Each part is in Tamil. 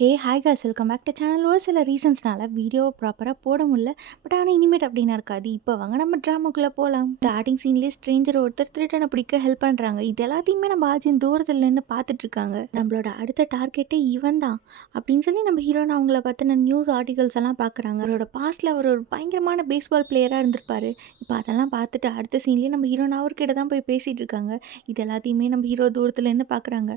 Hi guys, welcome back to channel. ஒரு சில ரீசன்ஸ்னால வீடியோ ப்ராப்பராக போட முடியல. பட் ஆனால் இனிமேட் அப்படின்னு இருக்காது. இப்போ வாங்க நம்ம ட்ராமாக்குள்ளே போகலாம். ஸ்டார்டிங் சீன்லேயே ஸ்ட்ரேஞ்சர் ஒருத்தர் திருட்டனை பிடிக்க ஹெல்ப் பண்ணுறாங்க. இது எல்லாத்தையுமே நம்ம ஆஜின் தூரத்தில் நின்று பார்த்துட்டு இருக்காங்க. நம்மளோட அடுத்த டார்கெட்டே இவன் தான் அப்படின்னு சொல்லி நம்ம ஹீரோன் அவங்கள பற்றின நியூஸ் ஆர்டிகல்ஸ் எல்லாம் பார்க்குறாங்க. அவரோட பாஸ்டில் அவர் ஒரு பயங்கரமான பேஸ்பால் பிளேயராக இருந்திருப்பாரு. இப்போ அதெல்லாம் பார்த்துட்டு அடுத்த சீன்லேயே நம்ம ஹீரோன் அவர்கிட்ட தான் போய் பேசிகிட்டு இருக்காங்க. இது எல்லாத்தையுமே நம்ம ஹீரோ தூரத்தில் நின்று பார்க்குறாங்க.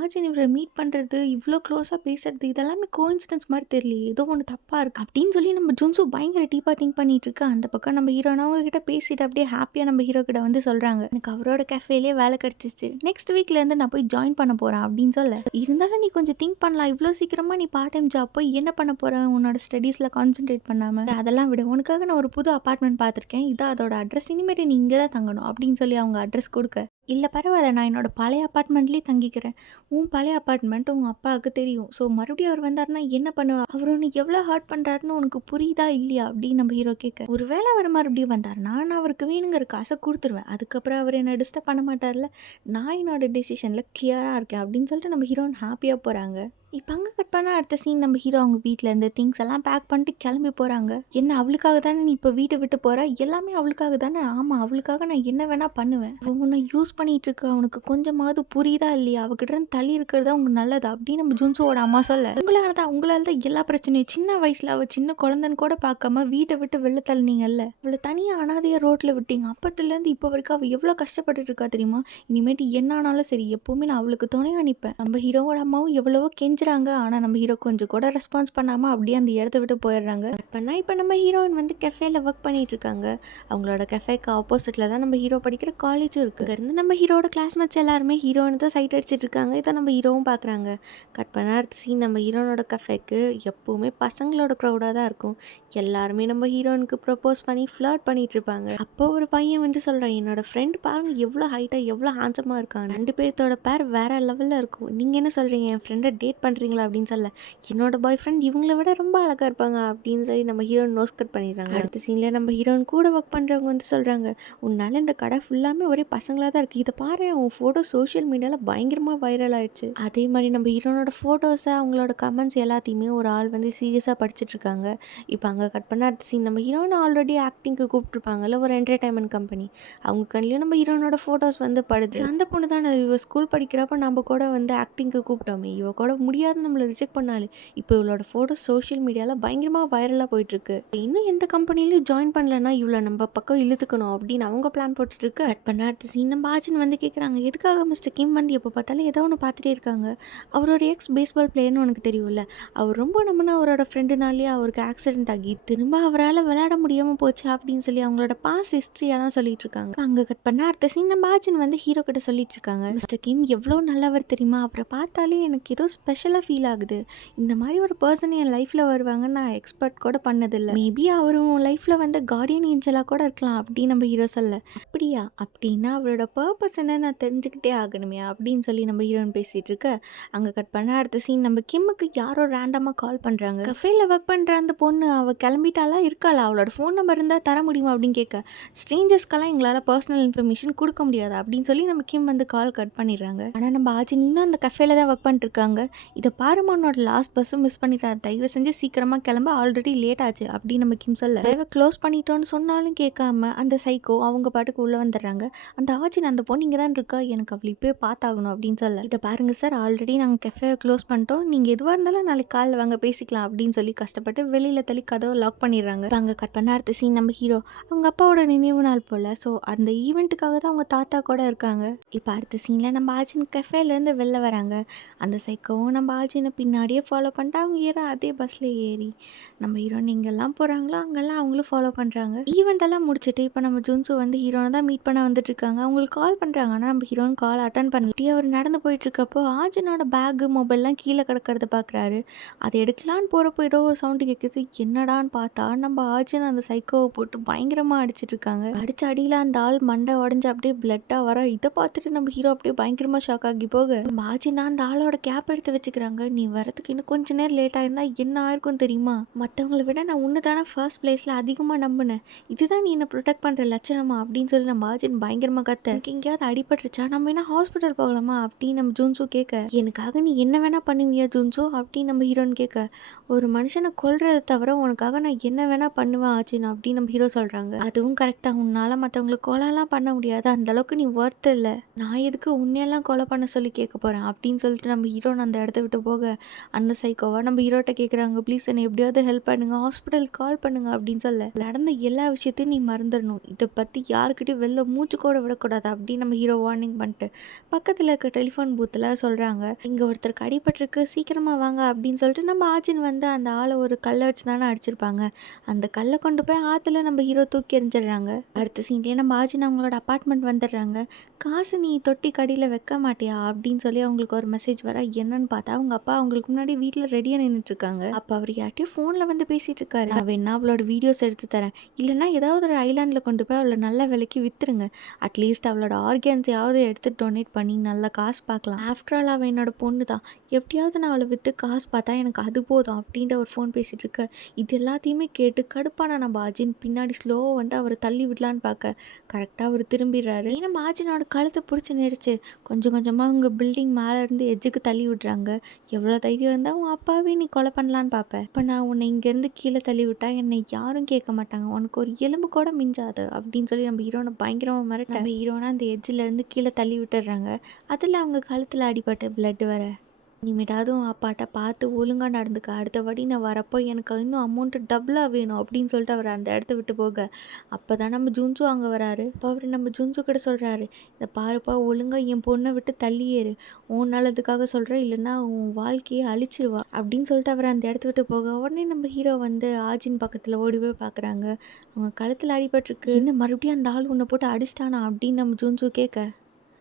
ஆஜின் இவரை மீட் பண்ணுறது, இவ்வளோ க்ளோஸாக பேசுறது, இதெல்லாமே கோஇன்சிடன்ஸ் மாதிரி தெரியலையே, ஏதோ ஒன்று தப்பாக இருக்குது அப்படின்னு சொல்லி நம்ம ஜுன்சு பயங்கர டீப்பாக திங்க் பண்ணிட்டு இருக்கு. அந்த பக்கம் நம்ம ஹீரோனா அவங்க கிட்ட பேசிட்டு அப்படியே ஹாப்பியாக நம்ம ஹீரோ கிட்ட வந்து சொல்கிறாங்க, எனக்கு அவரோட கேஃபேலேயே வேலை கிடச்சிச்சு, நெக்ஸ்ட் வீக்லேருந்து நான் போய் ஜாயின் பண்ண போகிறேன் அப்படின்னு சொல்ல. இருந்தாலும் நீ கொஞ்சம் திங்க் பண்ணலாம், இவ்வளோ சீக்கிரமாக நீ பார்ட் டைம் ஜாப் போய் என்ன பண்ண போகிற, உன்னோட ஸ்டடீஸில் கான்சென்ட்ரேட் பண்ணாமல் அதெல்லாம் விட, உனக்காக நான் ஒரு புது அப்பார்ட்மெண்ட் பார்த்துருக்கேன், இதான் அதோட அட்ரஸ், இனிமேட்டு நீ இங்கே தான் தங்கணும் அப்படின்னு சொல்லி அவங்க அட்ரஸ் கொடுக்க. இல்லை பரவாயில்ல, நான் என்னோடய பழைய அப்பார்ட்மெண்ட்லேயே தங்கிக்கிறேன், உன் பழைய அப்பார்ட்மெண்ட் உங்கள் அப்பாவுக்கு தெரியும், ஸோ மறுபடியும் அவர் வந்தாருன்னா என்ன பண்ணுவா, அவர் ஒன்று எவ்வளோ ஹர்ட் பண்ணுறாருன்னு உனக்கு புரியுதா இல்லையா அப்படின்னு நம்ம ஹீரோ கேட்க. ஒருவேளை அவர் மறுபடியும் வந்தாருன்னா நான் அவருக்கு வேணுங்கிற காசை கொடுத்துருவேன், அதுக்கப்புறம் அவர் என்னை டிஸ்டர்ப் பண்ண மாட்டார்ல, நான் என்னோட டெசிஷனில் கிளியராக இருக்கேன் அப்படின்னு சொல்லிட்டு நம்ம ஹீரோன் ஹாப்பியாக போகிறாங்க. இப்போ அங்கே கட் பண்ணால் அடுத்த சீன் நம்ம ஹீரோ அவங்க வீட்டில் இருந்து திங்ஸ் எல்லாம் பேக் பண்ணிட்டு கிளம்பி போகிறாங்க. என்ன அவளுக்காக தானே நீ இப்போ வீட்டை விட்டு போகிற, எல்லாமே அவளுக்காக தானே, ஆமாம் அவளுக்காக நான் என்ன வேணால் பண்ணுவேன், உன்னை யூஸ் பண்ணிகிட்டு இருக்க, அவனுக்கு கொஞ்சமாவது புரியுதா இல்லையா, அவகிட்ட தள்ளி இருக்கிறதா உங்களுக்கு நல்லது அப்படின்னு நம்ம ஜுன்சோட அம்மா சொல்ல. உங்களால் தான் எல்லா பிரச்சனையும், சின்ன வயசில் அவள் சின்ன குழந்தைன்னு கூட பார்க்காம வீட்டை விட்டு வெளில தள்ளினீங்கல்ல, அவளை தனியாக அனாதையாக ரோட்டில் விட்டீங்க, அப்பத்துலேருந்து இப்போ வரைக்கும் அவள் எவ்வளோ கஷ்டப்பட்டுட்டு இருக்கா தெரியுமா, இனிமேட்டு என்ன ஆனாலும் சரி எப்போவுமே நான் அவளுக்கு துணையாக நிற்பேன். நம்ம ஹீரோவோட அம்மாவும் எவ்வளவோ கெஞ்சுறாங்க, ஆனால் நம்ம ஹீரோ கொஞ்சம் கூட ரெஸ்பான்ஸ் பண்ணாமல் அப்படியே அந்த இடத்த விட்டு போயிடுறாங்க. பண்ணால் இப்போ நம்ம ஹீரோயின் வந்து கெஃபேல ஒர்க் பண்ணிட்டு இருக்காங்க. அவங்களோட கெஃபேக்கு ஆப்போசிட்டில் தான் நம்ம ஹீரோ படிக்கிற காலேஜும் இருக்குது. அங்கேருந்து நம்ம ஹீரோட கிளாஸ்மேட்ஸ் எல்லாருமே ஹீரோயினை தான் சைட் அடிச்சிட்டு இருக்காங்க. இதை நம்ம ஹீரோவும் பார்க்குறாங்க. கட் பண்ண அடுத்த சீன் நம்ம ஹீரோனோட கெஃபேக்கு எப்போவுமே பசங்களோட க்ரௌடாக தான் இருக்கும். எல்லாருமே நம்ம ஹீரோயினுக்கு ப்ரப்போஸ் பண்ணி ஃப்ளர்ட் பண்ணிட்டு இருப்பாங்க. அப்போ ஒரு பையன் வந்து சொல்கிறான், என்னோட ஃப்ரெண்ட் பாருங்க எவ்வளோ ஹைட்டாக எவ்வளோ ஹேண்ட்ஸமாக இருக்காங்க, 2 பேர்த்தோட பேர் வேற லெவலில் இருக்கும், நீங்கள் என்ன சொல்கிறீங்க, என் ஃப்ரெண்டை டேட் பண்ணுறீங்களா அப்படின்னு சொல்ல. என்னோட பாய் ஃப்ரெண்ட் இவங்கள விட ரொம்ப அழகாக இருப்பாங்க அப்படின்னு சொல்லி நம்ம ஹீரோயின் நோஸ் கட் பண்ணிடுறாங்க. அடுத்த சீனில் நம்ம ஹீரோயின் கூட ஒர்க் பண்ணுறவங்க வந்து சொல்கிறாங்க, உன்னால இந்த கடை ஃபுல்லாமே ஒரே பசங்களாக தான் இருக்குது, இதை பாரு உன் ஃபோட்டோ சோஷியல் மீடியாவில் பயங்கரமாக வைரல் ஆயிடுச்சு. அதே மாதிரி நம்ம ஹீரோனோட ஃபோட்டோஸை அவங்களோட கமெண்ட்ஸ் எல்லாத்தையுமே ஒரு ஆள் வந்து சீரியஸாக படிச்சுட்டு இருக்காங்க. இப்போ அங்கே கட் பண்ண அடுத்த சீன் நம்ம ஹீரோயின் ஆல்ரெடி ஆக்டிங்க்கு கூப்பிட்டுருப்பாங்கல்ல ஒரு என்டர்டைன்மெண்ட் கம்பெனி, அவங்க கண்ணிலையும் நம்ம ஹீரோனோட ஃபோட்டோஸ் வந்து படுது. அந்த பொண்ணு தான் இவ ஸ்கூல் படிக்கிறப்ப நம்ம கூட வந்து ஆக்டிங்க்கு கூப்பிட்டோமே, இவ கூட முடியாது நம்மளை ரிஜெக்ட் பண்ணாலே, இப்போ இவளோட ஃபோட்டோ சோஷியல் மீடியாவில் பயங்கரமாக வைரலாக போயிட்டுருக்கு, இன்னும் எந்த கம்பெனிலையும் ஜாயின் பண்ணலன்னா இவ்வளோ நம்ம பக்கம் இழுத்துக்கணும் அப்படின்னு அவங்க பிளான் போட்டுருக்கு. கட் பண்ண அடுத்த சீன் நம்ம ஆஜின் வந்து கேட்குறாங்க, எதுக்காக மிஸ்டர் கிம் வந்து எப்போ பார்த்தாலும் ஏதோ ஒன்று பார்த்துட்டே இருக்காங்க, அவர் ஒரு எக்ஸ் பேஸ்பால் பிளேயர்னு உனக்கு தெரியும்ல, அவர் ரொம்ப நம்மனா அவரோட ஃப்ரெண்டுனாலே அவருக்கு ஆக்சிடென்ட் ஆகி திரும்ப அவரால் விளையாட முடியாமல் போச்சு அப்படின்னு சொல்லி அவங்களோட பாஸ் ஹிஸ்ட்ரியெல்லாம் சொல்லிட்டு இருக்காங்க. அங்கே கட் பண்ண அடுத்த சீன் நம்ம ஆஜின் வந்து ஹீரோ கிட்ட சொல்லிட்டு இருக்காங்க, மிஸ்டர் கிம் எவ்வளோ நல்லவர் தெரியுமா, அவரை பார்த்தாலே எனக்கு ஏதோ ஸ்பெஷலாக ஃபீல் ஆகுது, இந்த மாதிரி ஒரு பர்சன் என் லைஃப்பில் வருவாங்கன்னு நான் எக்ஸ்பெக்ட் கூட பண்ணதில்லை, மேபி அவரும் லைஃப்பில் வந்து கார்டியன் ஏஞ்சலாக கூட இருக்கலாம் அப்படின்னு நம்ம ஹீரோ சொல்ல. அப்படியா, அப்படின்னா அவரோட பர்பஸ் என்ன நான் தெரிஞ்சுக்கிட்டே ஆகணுமே அப்படின்னு சொல்லி நம்ம ஹீரோயின் பேசிகிட்டு இருக்க. அங்கே கட் பண்ண அடுத்த சீன் நம்ம கிம்முக்கு யாரோ ரேண்டமாக கால் பண்ணுறாங்க. கஃபேல ஒர்க் பண்ணுற அந்த பொண்ணு அவள் கிளம்பிட்டாலா இருக்காளா, அவளோட ஃபோன் நம்பர் இருந்தால் தர முடியுமா அப்படின்னு கேட்க. ஸ்ட்ரேஞ்சர்ஸ்க்கெல்லாம் எங்களால் பர்சனல் இன்ஃபர்மேஷன் கொடுக்க முடியாது அப்படின்னு சொல்லி நம்ம கிம் வந்து கால் கட் பண்ணிடுறாங்க. ஆனால் நம்ம ஆஜின் இன்னும் அந்த கஃபேல தான் ஒர்க் பண்ணிட்டுருக்காங்க. இதை பாருமா, உன்னோட லாஸ்ட் பஸ்ஸும் மிஸ் பண்ணிடுறாரு, தயவு செஞ்சு சீக்கிரமாக கிளம்ப, ஆல்ரெடி லேட் ஆச்சு அப்படின்னு நம்ம கிம் சொல்ல. ட்ரைவை க்ளோஸ் பண்ணிட்டோன்னு சொன்னாலும் கேட்காம அந்த சைக்கோ அவங்க பாட்டுக்கு உள்ளே வந்துடுறாங்க. அந்த ஆச்சின் அந்த பொண்ணு இங்கே தான் இருக்கா, எனக்கு அவளை இப்போயே பார்த்தாகணும் அப்படின்னு சொல்ல. இதை பாருங்கள் சார், ஆல்ரெடி நாங்கள் கெஃபே க்ளோஸ் பண்ணிட்டோம், நீங்கள் எதுவாக இருந்தாலும் நாளைக்கு காலைல வாங்க பேசிக்கலாம் அப்படின்னு சொல்லி கஷ்டப்பட்டு வெளியில் தள்ளி கதவை லாக் பண்ணிடுறாங்க. அங்கே கட் பண்ண அடுத்த சீன் நம்ம ஹீரோ அவங்க அப்பாவோட நினைவு நாள் போல், ஸோ அந்த ஈவெண்ட்டுக்காக தான் அவங்க தாத்தா கூட இருக்காங்க. இப்போ அடுத்த சீனில் நம்ம ஆச்சின் கெஃபேலேருந்து வெளில வராங்க. அந்த சைக்கோவும் நம்ம ஆச்சினை பின்னாடியே ஃபாலோ பண்ணிட்டு அவங்க அதே பஸ்ஸில் ஏறி நம்ம ஹீரோன் எங்கெல்லாம் போகிறாங்களோ அங்கெல்லாம் அவங்களும் ஃபாலோ பண்ணுறாங்க. ஈவெண்ட்டெல்லாம் முடிச்சுட்டு இப்போ நம்ம ஜுன்சு வந்து ஹீரோனை தான் மீட் பண்ண வந்துட்டு இருக்காங்க. அவங்களுக்கு கால் பண்ணுறாங்க, ஆனால் நம்ம ஹீரோன் கால் அட்டன் பண்ணி அவர் நடந்து போயிட்டுருக்கப்போ ஆஜினோட பேகு மொபைல்லாம் கீழே கிடக்கிறத பார்க்குறாரு. அதை எடுக்கலான்னு போகிறப்போ ஏதோ ஒரு சவுண்டு கேட்குது. என்னடான்னு பார்த்தா நம்ம ஆஜின் அந்த சைக்கோவை போட்டு பயங்கரமாக அடிச்சிட்டு இருக்காங்க. அடிச்ச அடியில் அந்த ஆள் மண்டை உடஞ்சி அப்படியே பிளட்டாக வர. இதை பார்த்துட்டு நம்ம ஹீரோ அப்படியே பயங்கரமாக ஷாக் ஆகி போக, நம்ம ஆஜினா அந்த ஆளோட கேப் எடுத்து வச்சு யோசிக்கிறாங்க, நீ வரதுக்கு இன்னும் கொஞ்ச நேரம் லேட் ஆயிருந்தா என்ன ஆயிருக்கும் தெரியுமா? மற்றவங்களை விட நான் உன்னை தானே ஃபர்ஸ்ட் பிளேஸில் அதிகமாக நம்பினேன். இதுதான் நீ என்னை ப்ரொடெக்ட் பண்ணுற லட்சணமா அப்படின்னு சொல்லி நம்ம ஆஜின் பயங்கரமாக கத்த. எனக்கு எங்கேயாவது அடிபட்டுருச்சா, நம்ம என்ன ஹாஸ்பிட்டல் போகலாமா அப்படின்னு நம்ம ஜூன்சு கேட்க, எனக்காக நீ என்ன வேணா பண்ணுவியா ஜூன்சு அப்படின்னு நம்ம ஹீரோன்னு கேட்க, ஒரு மனுஷனை கொல்றதை தவிர உனக்காக நான் என்ன வேணா பண்ணுவேன் ஆச்சின் அப்படின்னு நம்ம ஹீரோ சொல்கிறாங்க. அதுவும் கரெக்டாக, உன்னால் மற்றவங்களுக்கு கொலைலாம் பண்ண முடியாது, அந்தளவுக்கு நீ ஒர்த் இல்லை, நான் எதுக்கு உன்னையெல்லாம் கொலை பண்ண சொல்லி கேட்க போகிறேன் அப்படின்னு சொல்லிட்டு நம்ம ஹீரோன் அந்த இடத்த விட்டு போக, அந்த சைக்கோவா நம்ம ஹீரோட்ட கேட்குறாங்க, ப்ளீஸ் என்னை எப்படியாவது ஹெல்ப் பண்ணுங்க, ஹாஸ்பிட்டலுக்கு கால் பண்ணுங்க அப்படின்னு சொல்ல, நடந்த எல்லா விஷயத்தையும் நீ மறந்துடணும், இதை பற்றி யாருக்கிட்டையும் வெளில மூச்சு கூட விடக்கூடாது அப்படின்னு நம்ம ஹீரோ வார்னிங் பண்ணிட்டு பக்கத்தில் இருக்க டெலிஃபோன் பூத்தில் சொல்கிறாங்க, இங்கே ஒருத்தருக்கு அடிபட்டிருக்கு, சீக்கிரமாக வாங்க அப்படின்னு சொல்லிட்டு நம்ம ஆச்சின் வந்து அந்த ஆளை ஒரு கல்லை வச்சு தானே அடிச்சிருப்பாங்க, அந்த கல்லை கொண்டு போய் ஆற்றுல நம்ம ஹீரோ தூக்கி எறிஞ்சிடுறாங்க. அடுத்த சீன்லேயே நம்ம ஆச்சின் அவங்களோட அப்பார்ட்மெண்ட் வந்துடுறாங்க. காசு நீ தொட்டி கடியில் வைக்க மாட்டியா அப்படின்னு சொல்லி அவங்களுக்கு ஒரு மெசேஜ் வர, என்னன்னு பார்த்தா அவங்க அப்பா அவங்களுக்கு முன்னாடி வீட்டில் ரெடியாக நின்றுட்டு இருக்காங்க. அப்போ அவர் யார்ட்டையும் ஃபோனில் வந்து பேசிகிட்டு இருக்காரு, நான் வேணா அவளோட வீடியோஸ் எடுத்து தரேன், இல்லைனா ஏதாவது ஒரு ஐலாண்டில் கொண்டு போய் அவளை நல்ல விலைக்கு விற்றுருங்க, அட்லீஸ்ட் அவளோட ஆர்கன்ஸையாவது எடுத்து டொனேட் பண்ணி நல்ல காசு பார்க்கலாம், ஆஃப்டர் ஆல் அவள் என்னோட பொண்ணு தான், எப்படியாவது நான் அவளை விற்று காசு பார்த்தா எனக்கு அது போதும் அப்படின்ற ஒரு ஃபோன் பேசிகிட்டு இருக்க. இது எல்லாத்தையுமே கேட்டு கடுப்பான நம்ம ஆஜின் பின்னாடி ஸ்லோவாக வந்து அவரை தள்ளி விடலான்னு பார்க்க, கரெக்டாக அவர் திரும்பிடுறாரு. ஏன்னா ஆஜினோட கழுத்தை பிடிச்சி நெரிச்சு கொஞ்சம் கொஞ்சமாக அவங்க பில்டிங் மேலே இருந்து எஜ்ஜுக்கு தள்ளி விடுறாங்க. எவ்வளோ தைரியம் இருந்தால் உன் அப்பாவே நீ கொலை பண்ணலான்னு பார்ப்பேன், இப்போ நான் உன்னை இங்கேருந்து கீழே தள்ளி விட்டா என்னை யாரும் கேட்க மாட்டாங்க, உனக்கு ஒரு எலும்பு கூட மிஞ்சாது அப்படின்னு சொல்லி நம்ம ஹீரோனை பயங்கரமாக மிரட்ட, நம்ம ஹீரோனை அந்த எஜ்ஜிலேருந்து கீழே தள்ளி விட்டுடுறாங்க. அதில் அவங்க கழுத்தில் அடிபட்டு பிளட் வர, இனிமேட்டாவது உன் அப்பாட்ட பார்த்து ஒழுங்காக நடந்துக்க, அடுத்த வாட்டி நான் வரப்போ எனக்கு இன்னும் அமௌண்ட்டு டபுளாக வேணும் அப்படின்னு சொல்லிட்டு அவர் அந்த இடத்த விட்டு போக, அப்போ தான் நம்ம ஜூன்சு அங்கே வராரு. அப்போ அவர் நம்ம ஜூன்சு கிட்ட சொல்கிறாரு, இந்த பாருப்பா ஒழுங்காக என் பொண்ணை விட்டு தள்ளியேறு, உன் நல்லதுக்காக சொல்கிறேன், இல்லைன்னா உன் வாழ்க்கையை அழிச்சிருவா அப்படின்னு சொல்லிட்டு அவர் அந்த இடத்த விட்டு போக, உடனே நம்ம ஹீரோ வந்து ஆஜின் பக்கத்தில் ஓடி போய் பார்க்குறாங்க. அவங்க கழுத்தில் அடிபட்டிருக்கு, என்ன மறுபடியும் அந்த ஆள் உன்னை போட்டு அடிச்சிட்டானா அப்படின்னு நம்ம ஜூன்சு கேட்க,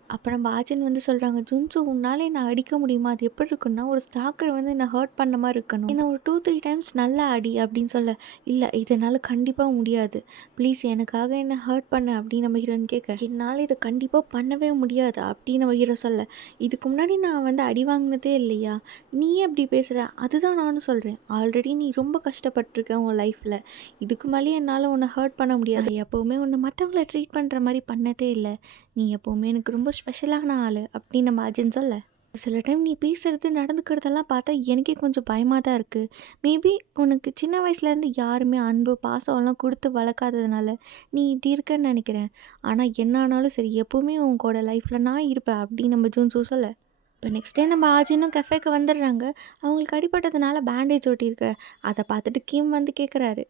அப்போ நம்ம ஆஜின் வந்து சொல்கிறாங்க, ஜுன்சு உன்னாலே நான் அடிக்க முடியுமா, அது எப்படி இருக்குன்னா ஒரு ஸ்டாக்கர் வந்து என்னை ஹர்ட் பண்ண மாதிரி இருக்கணும், என்ன ஒரு 2-3 டைம்ஸ் நல்லா அடி அப்படின்னு சொல்ல, இல்லை இதனால் கண்டிப்பாக முடியாது, ப்ளீஸ் எனக்காக என்னை ஹர்ட் பண்ண அப்படின்னு நம்ம ஹீரோன்னு கேட்க, என்னால் இதை கண்டிப்பாக பண்ணவே முடியாது அப்படின்னு நம்ம ஹீரோ சொல்ல, இதுக்கு முன்னாடி நான் வந்து அடி வாங்கினதே இல்லையா, நீ எப்படி பேசுகிற, அதுதான் நானும் சொல்கிறேன், ஆல்ரெடி நீ ரொம்ப கஷ்டப்பட்டிருக்க உன் லைஃப்பில், இதுக்கு மேலேயே என்னால் உன்னை ஹர்ட் பண்ண முடியாது, எப்போவுமே உன்னை மற்றவங்கள ட்ரீட் பண்ணுற மாதிரி பண்ணதே இல்லை, நீ எப்போவுமே எனக்கு ரொம்ப ஸ்பெஷலான ஆள் அப்படின்னு நம்ம ஆஜின் சொல்ல, சில டைம் நீ பேசுகிறது நடந்துக்கிறதெல்லாம் பார்த்தா எனக்கே கொஞ்சம் பயமாக தான் இருக்குது, மேபி உனக்கு சின்ன வயசுலேருந்து யாருமே அன்பு பாசம்லாம் கொடுத்து வளர்க்காததுனால நீ இப்படி இருக்கன்னு நினைக்கிறேன், ஆனால் என்ன ஆனாலும் சரி எப்போவுமே உன் கூட லைஃப்பில் நான் இருப்பேன் அப்படின்னு நம்ம ஜூன்சு சொல்ல, இப்போ நெக்ஸ்ட் டே நம்ம ஆஜினும் கஃபேக்கு வந்துடுறாங்க. அவங்களுக்கு அடிபட்டதுனால பேண்டேஜ் ஒட்டியிருக்க, அதை பார்த்துட்டு கிம் வந்து கேட்குறாரு,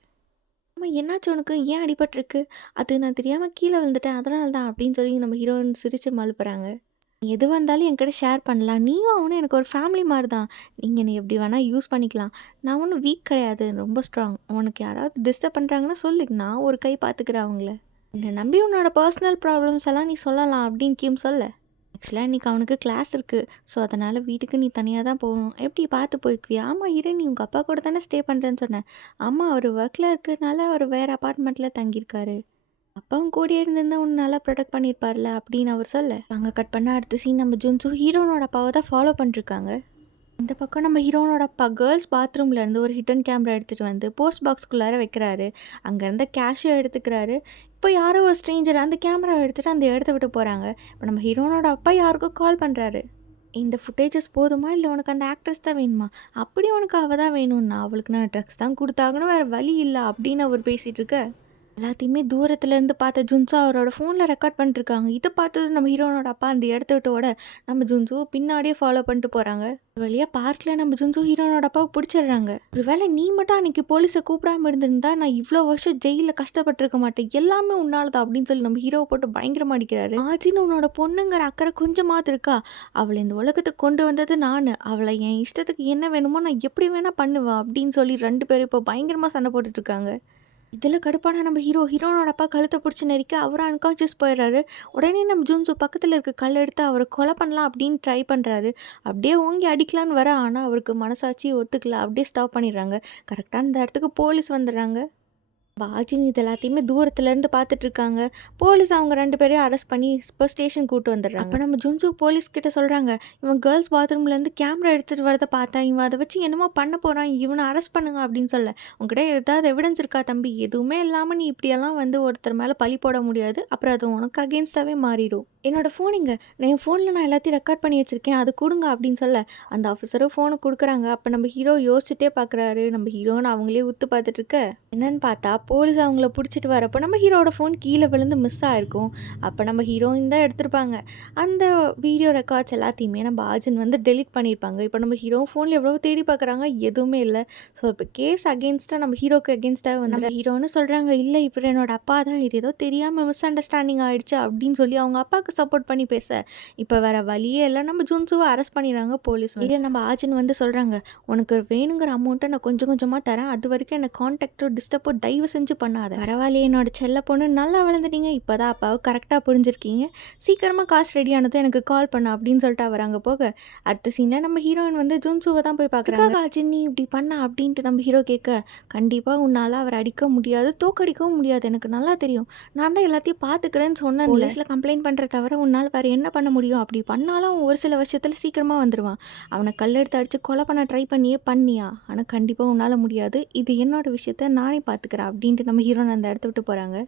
ஆமாம் என்னாச்சு உனக்கு, ஏன் அடிபட்டிருக்கு, அது நான் தெரியாமல் கீழே விழுந்துட்டேன் அதனால தான் அப்படின்னு சொல்லி நம்ம ஹீரோயின் சிரித்து மழுப்புறாங்க. நீ எது வந்தாலும் என்கிட்ட ஷேர் பண்ணலாம், நீயும் அவனும் எனக்கு ஒரு ஃபேமிலி மாதிரி தான், நீங்கள் என்னை எப்படி வேணால் யூஸ் பண்ணிக்கலாம், நான் ஒன்றும் வீக் கிடையாது, ரொம்ப ஸ்ட்ராங், உனக்கு யாராவது டிஸ்டர்ப் பண்ணுறாங்கன்னா சொல்லு, நான் ஒரு கை பார்த்துக்கிறேன் அவங்கள, என்னை நம்பி உன்னோட பர்சனல் ப்ராப்ளம்ஸ் எல்லாம் நீ சொல்லலாம் அப்படின்னு கிம் சொல்ல, ஆக்சுவலாக இன்றைக்கி அவனுக்கு கிளாஸ் இருக்குது, ஸோ அதனால் வீட்டுக்கு நீ தனியாக தான் போகணும், எப்படி பார்த்து போய்க்குவியா, ஆமாம் இரு நீ உங்கள் அப்பா கூட தானே ஸ்டே பண்ணுறேன்னு சொன்னேன், ஆமாம் அவர் ஒர்க்கில் இருக்கிறதுனால அவர் வேறு அப்பார்ட்மெண்ட்டில் தங்கியிருக்காரு, அப்பாவும் கூடயே இருந்திருந்தா உன்னை நல்லா ப்ரொடெக்ட் பண்ணியிருப்பார்ல அப்படின்னு அவர் சொல்ல, அங்கே கட் பண்ண அடுத்த சீன் நம்ம ஜுன்சு ஹீரோனோட அப்பாவை தான் ஃபாலோ பண்ணிருக்காங்க. இந்த பக்கம் நம்ம ஹீரோனோட அப்பா கேர்ள்ஸ் பாத்ரூம்லேருந்து ஒரு ஹிடன் கேமரா எடுத்துகிட்டு வந்து போஸ்ட் பாக்ஸ்குள்ளார வைக்கிறாரு, அங்கேருந்து கேஷையும் எடுத்துக்கிறாரு. இப்போ யாரோ ஒரு ஸ்ட்ரேஞ்சர் அந்த கேமராவை எடுத்துகிட்டு அந்த இடத்த விட்டு போகிறாங்க. இப்போ நம்ம ஹீரோனோட அப்பா யாருக்கும் கால் பண்ணுறாரு, இந்த ஃபுட்டேஜஸ் போதுமா இல்லை உனக்கு அந்த ஆக்ட்ரஸ் தான் வேணுமா, அப்படி உனக்கு அவள் தான் வேணும்னா அவளுக்கு நான் ட்ரக்ஸ் தான் கொடுத்தாகணும், வேறு வழி இல்லை அப்படின்னு அவர் பேசிகிட்டு இருக்க, எல்லாத்தையுமே தூரத்துலேருந்து பார்த்த ஜுன்சு அவரோட ஃபோனில் ரெக்கார்ட் பண்ணிட்டுருக்காங்க. இதை பார்த்தது நம்ம ஹீரோனோட அப்பா அந்த இடத்த விட்டோட நம்ம ஜுன்சு பின்னாடியே ஃபாலோ பண்ணிட்டு போகிறாங்க. ஒரு வழியாக பார்க்கில் நம்ம ஜுன்சு ஹீரோனோட அப்பாவை பிடிச்சிடுறாங்க. ஒரு வேளை நீ மட்டும் அன்றைக்கி போலீஸை கூப்பிடாம இருந்திருந்தா நான் இவ்வளோ வருஷம் ஜெயிலில் கஷ்டப்பட்டிருக்க மாட்டேன், எல்லாமே உன்னால தான் அப்படின்னு சொல்லி நம்ம ஹீரோவை போட்டு பயங்கரமாக அடிக்கிறாரு. ஆச்சின்னு உன்னோட பொண்ணுங்கிற அக்கறை கொஞ்சமாவது இருக்கா, அவளை இந்த உலகத்துக்கு கொண்டு வந்தது நான், அவளை என் இஷ்டத்துக்கு என்ன வேணுமோ நான் எப்படி வேணால் பண்ணுவேன் அப்படின்னு சொல்லி 2 பேரும் இப்போ பயங்கரமாக சண்டை போட்டுட்ருக்காங்க. இதில் கடுப்பான நம்ம ஹீரோனோட அப்பா கழுத்தை பிடிச்சி நெரிக்க அவர் அன்கான்ஷியஸ் போயிடுறாரு. உடனே நம்ம ஜூன்சு பக்கத்தில் இருக்க கல் எடுத்து அவரை கொலை பண்ணலாம் அப்படின்னு ட்ரை பண்ணுறாரு. அப்படியே ஓங்கி அடிக்கலான்னு வர, ஆனால் அவருக்கு மனசாட்சி ஒத்துக்கல, அப்படியே ஸ்டாப் பண்ணிடுறாங்க. கரெக்டாக இந்த இடத்துக்கு போலீஸ் வந்துடுறாங்க. பாஜினி இது எல்லாத்தையுமே தூரத்துலேருந்து பார்த்துட்டு இருக்காங்க. போலீஸ் அவங்க 2 பேரையும் அரெஸ்ட் பண்ணி இப்போ ஸ்டேஷன் கூட்டு வந்துடுறாங்க. அப்போ நம்ம ஜுன்சு போலீஸ் கிட்ட சொல்கிறாங்க, இவன் கேர்ள்ஸ் பாத்ரூம்லேருந்து கேமரா எடுத்துகிட்டு வரதை பார்த்தா இவன் அதை வச்சு என்னமோ பண்ண போகிறான், இவனை அரெஸ்ட் பண்ணுங்க அப்படின்னு சொல்ல. உங்ககிட்ட ஏதாவது எவிடன்ஸ் இருக்கா தம்பி? எதுவுமே இல்லாமல் நீ இப்படியெல்லாம் வந்து ஒருத்தர் மேலே பழி போட முடியாது, அப்புறம் அது உனக்கு அகேன்ஸ்டாகவே மாறிடும். என்னோடய ஃபோன் இங்கே, என் ஃபோனில் நான் எல்லாத்தையும் ரெக்கார்ட் பண்ணி வச்சுருக்கேன், அது கொடுங்க அப்படின்னு சொல்ல அந்த ஆஃபீஸரும் ஃபோனை கொடுக்குறாங்க. அப்போ நம்ம ஹீரோ யோசிச்சுட்டே பார்க்குறாரு. நம்ம ஹீரோன்னு அவங்களே உத்து பார்த்துட்டு இருக்க என்னன்னு பார்த்தா போலீஸ் அவங்கள பிடிச்சிட்டு வரப்போ நம்ம ஹீரோட ஃபோன் கீழே விழுந்து மிஸ் ஆகிருக்கும். அப்போ நம்ம ஹீரோயின் தான் எடுத்திருப்பாங்க. அந்த வீடியோ ரெக்கார்ட்ஸ் எல்லாத்தையுமே நம்ம ஆர்ஜுன் வந்து டெலிட் பண்ணியிருப்பாங்க. இப்போ நம்ம ஹீரோ ஃபோனில் எவ்வளோ தேடி பார்க்குறாங்க, எதுவுமே இல்லை. ஸோ இப்போ கேஸ் அகேன்ஸ்டாக நம்ம ஹீரோக்கு அகேன்ஸ்டாக வந்து நம்ம ஹீரோன்னு சொல்கிறாங்க, இல்லை இவர் என்னோட அப்பா தான், இது ஏதோ தெரியாமல் மிஸ் அண்டர்ஸ்டாண்டிங் ஆகிடுச்சு அப்படின்னு சொல்லி அவங்க அப்பாவுக்கு சப்போர்ட் பண்ணி பேச இப்போ வேறு வழியே இல்லை, நம்ம ஜுன்சுவை அரெஸ்ட் பண்ணிடுறாங்க போலீஸ். இல்லை நம்ம ஆர்ஜுன் வந்து சொல்கிறாங்க, உனக்கு வேணுங்கிற அமௌண்ட்டை நான் கொஞ்சம் கொஞ்சமாக தரேன், அது வரைக்கும் என்னை கான்டாக்டோ டிஸ்டர்போ தயவு செஞ்சு பண்ணாத. பரவாயில்லையே என்னோட செல்ல பொண்ணு, நல்லா வளர்ந்துட்டீங்க, இப்போ தான் அப்பாவை கரெக்டாக புரிஞ்சிருக்கீங்க, சீக்கிரமாக காசு ரெடி ஆனதும் எனக்கு கால் பண்ண அப்படின்னு சொல்லிட்டு வராங்க. போக அடுத்த சீனில் நம்ம ஹீரோயின் வந்து ஜுன்சுவை தான் போய் பார்க்குறாங்க. ஆர்ஜுன் நீ இப்படி பண்ண அப்படின்ட்டு நம்ம ஹீரோ கேட்க, கண்டிப்பாக உன்னால் அவர் அடிக்க முடியாது, தோக்கடிக்கவும் முடியாது, எனக்கு நல்லா தெரியும், நான் தான் எல்லாத்தையும் பார்த்துக்கிறேன்னு சொன்னேன், போலீஸில் கம்ப்ளைண்ட் பண்ணுறத தவிர உன்னால் வேறு என்ன பண்ண முடியும், அப்படி பண்ணாலும் அவன் ஒரு சில வருஷத்தில் சீக்கிரமாக வந்துடுவான், அவனை கல்லெடுத்து அடித்து கொலை பண்ண ட்ரை பண்ணியா, ஆனால் கண்டிப்பாக உன்னால் முடியாது, இது என்னோட விஷயத்த நானே பார்த்துக்கிறேன் அப்படின்ட்டு நம்ம ஹீரோன் அந்த இடத்த விட்டு போகிறாங்க.